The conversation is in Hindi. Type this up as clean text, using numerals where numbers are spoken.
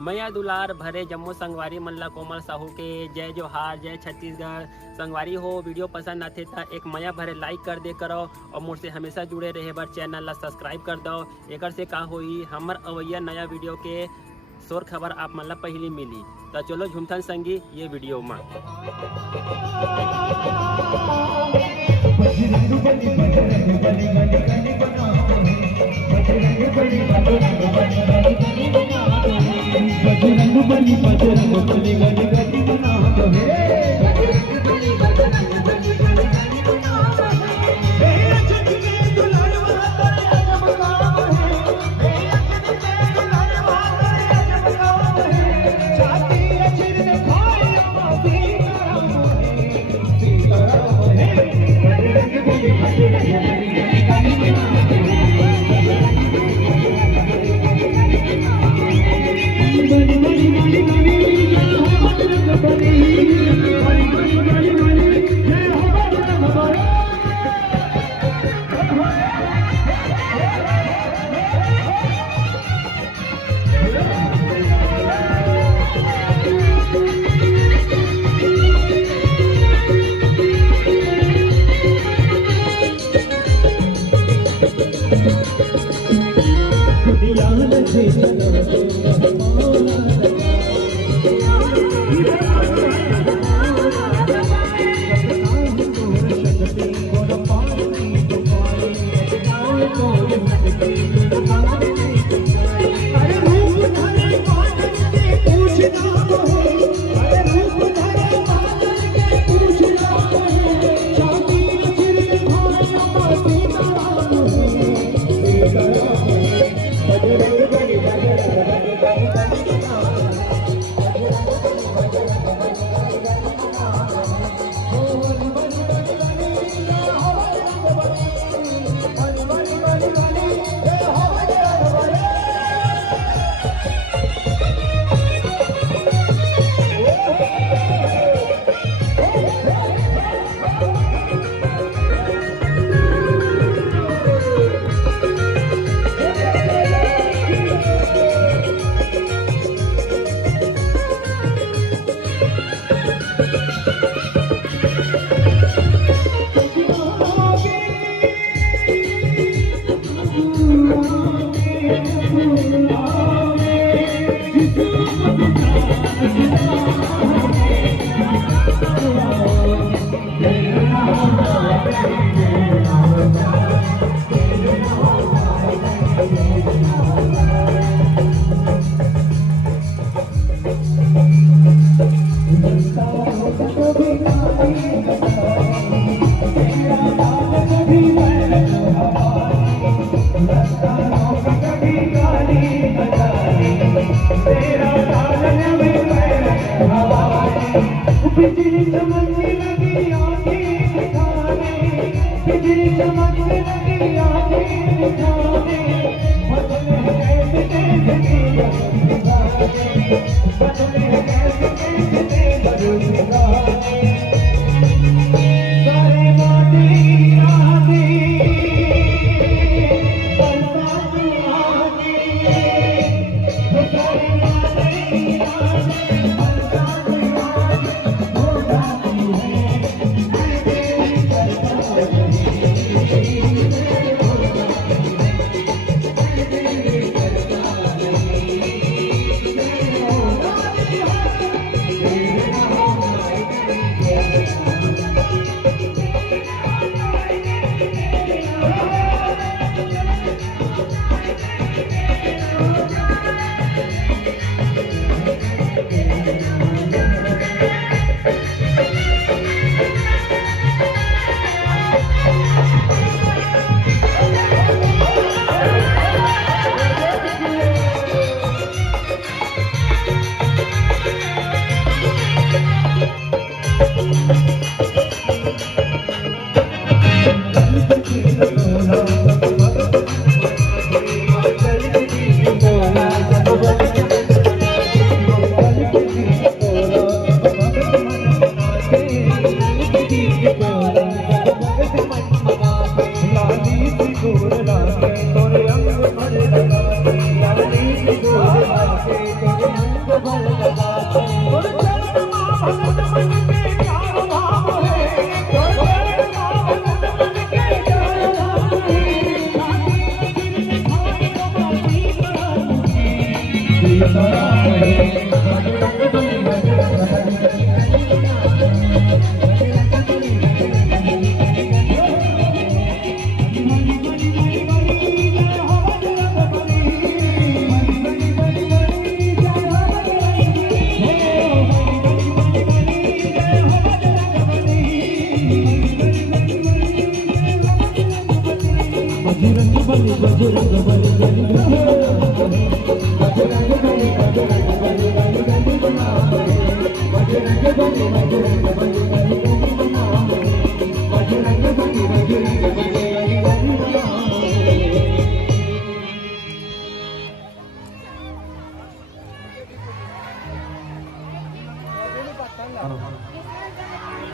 मैया दुलार भरे जम्मू संगवारी मल्ला कोमल साहू के जय जोहार, जय छत्तीसगढ़। संगवारी हो वीडियो पसंद आते था एक मैया भरे लाइक कर दे करो और मुझसे हमेशा जुड़े रहे बर चैनल ला सब्सक्राइब कर दो। एक से का होई हमर अवैया नया वीडियो के शोर खबर आप मन ला पहली मिली। तो चलो झुमथन संगी ये वीडियो में तोरे अंग पर लगा लाली गोर लागे तोरे Ano?